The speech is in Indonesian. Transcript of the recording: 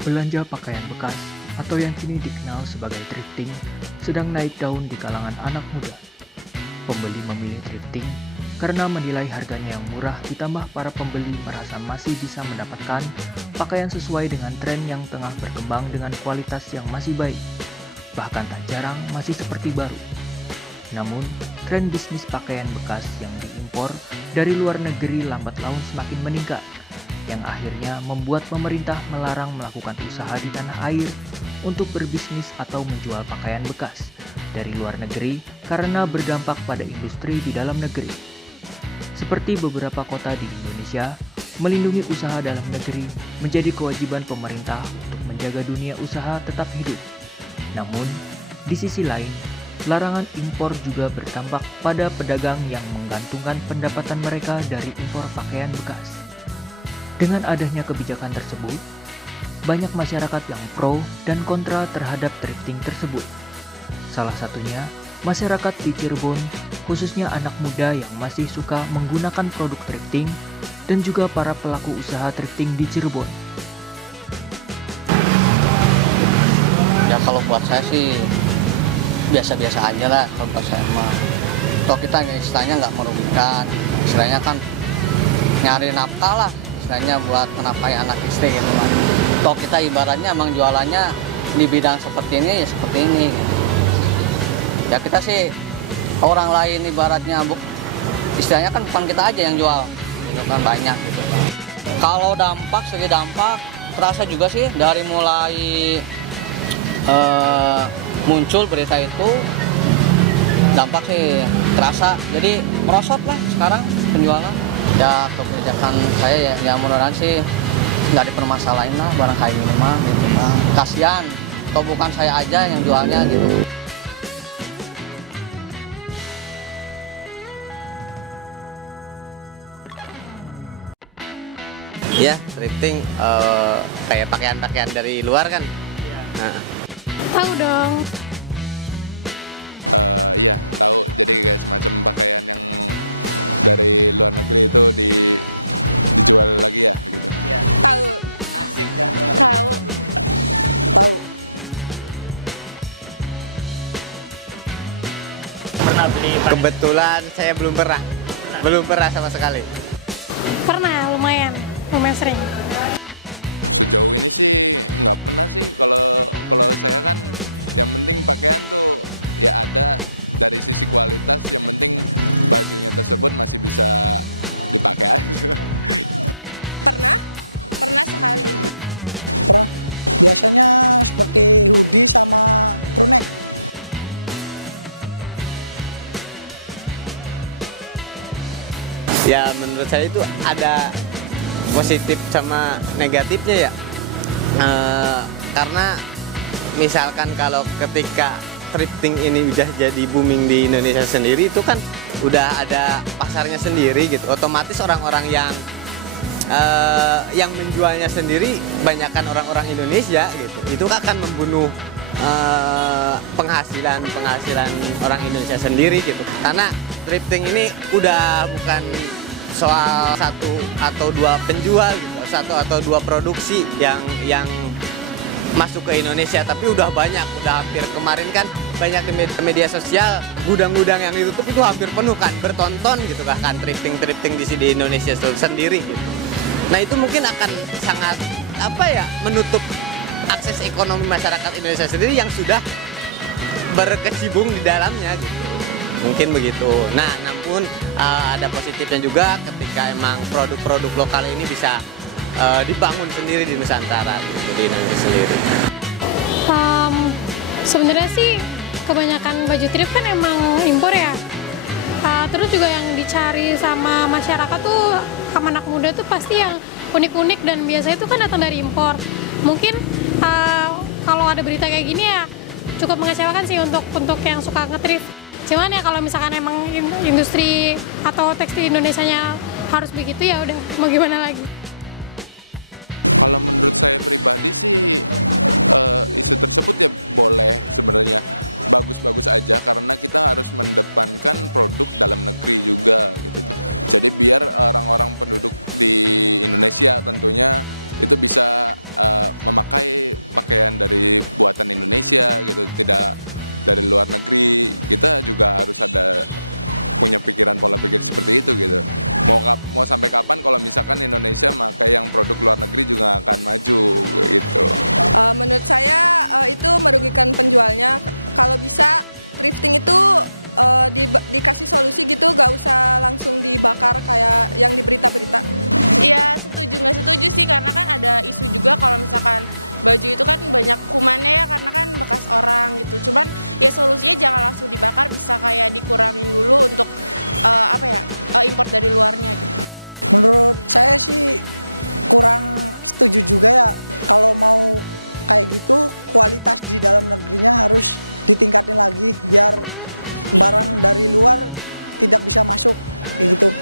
Belanja pakaian bekas, atau yang kini dikenal sebagai thrifting, sedang naik daun di kalangan anak muda. Pembeli memilih thrifting karena menilai harganya yang murah, ditambah para pembeli merasa masih bisa mendapatkan pakaian sesuai dengan tren yang tengah berkembang dengan kualitas yang masih baik, bahkan tak jarang masih seperti baru. Namun, tren bisnis pakaian bekas yang diimpor dari luar negeri lambat laun semakin meningkat, yang akhirnya membuat pemerintah melarang melakukan usaha di tanah air untuk berbisnis atau menjual pakaian bekas dari luar negeri karena berdampak pada industri di dalam negeri. Seperti beberapa kota di Indonesia, melindungi usaha dalam negeri menjadi kewajiban pemerintah untuk menjaga dunia usaha tetap hidup. Namun, di sisi lain, larangan impor juga berdampak pada pedagang yang menggantungkan pendapatan mereka dari impor pakaian bekas. Dengan adanya kebijakan tersebut, banyak masyarakat yang pro dan kontra terhadap thrifting tersebut. Salah satunya, masyarakat di Cirebon, khususnya anak muda yang masih suka menggunakan produk thrifting, dan juga para pelaku usaha thrifting di Cirebon. Tahu dong. Iya, tahu. Jadi kayak semacam pakaian yang dari luar negeri itu dijual lagi ya, gitu. Ya. Tahu. Asik jadwal. Tahu. Tahu. Pernah, lumayan sering. Sejauh ini sih nggak pernah sih. Kalau saya kan yang penting pakaian tuh ya ada dari sisi kualitas. Yang penting bajunya tersebut masih bisa dipakai aja. Pernah sekali. Pernah. Biasanya seperti hoodie sama crew neck. Sebenarnya sih kebanyakan baju thrift kan emang impor ya. Terus juga yang dicari sama masyarakat tuh sama anak muda tuh pasti yang unik-unik dan biasanya itu kan datang dari impor. Mungkin kalau ada berita kayak gini ya cukup mengecewakan sih untuk yang suka nge-thrift. Cuman ya kalau misalkan emang industri atau tekstil Indonesianya harus begitu ya udah mau gimana lagi. Kalau menurut saya pribadi sih isu tersebut ya boleh sebenarnya, bagus-bagus aja karena kita harus mendepankan produk dalam negeri juga gitu tuh. Jadi biar orang-orang penduduk di Indonesia tentunya itu bisa memakai pakaian dari buatan Indonesia gitu, tidak dari luar negeri. Kita juga harus ada punya pikiran pola pikir seperti itu gitu. Mau sampai kapan kalau misalkan Indonesia pakai yang produk luar negeri juga akan maju gitu. Menurut saya itu merugikan penjualnya. Kalau bisa thrifting itu dikasih solusi gitu, gak usah langsung dibakar kayak yang di berita-berita. Iya, setuju nggak setuju sih, karena kan ada isu juga kalau misalkan baju itu kan banyak kumannya ya, karena kan bekas orang gitu. Cuman ya solusinya jangan langsung dibakar, bisa kayak dikurangin dulu untuk import dari luarnya gitu. Menurut saya sih kurang setuju juga ya. Kalau mau kayak gitu, kualitas di dalam negerinya harus ditingkatin lagi biar barang dari luar tidak bisa masuk kayak gitu.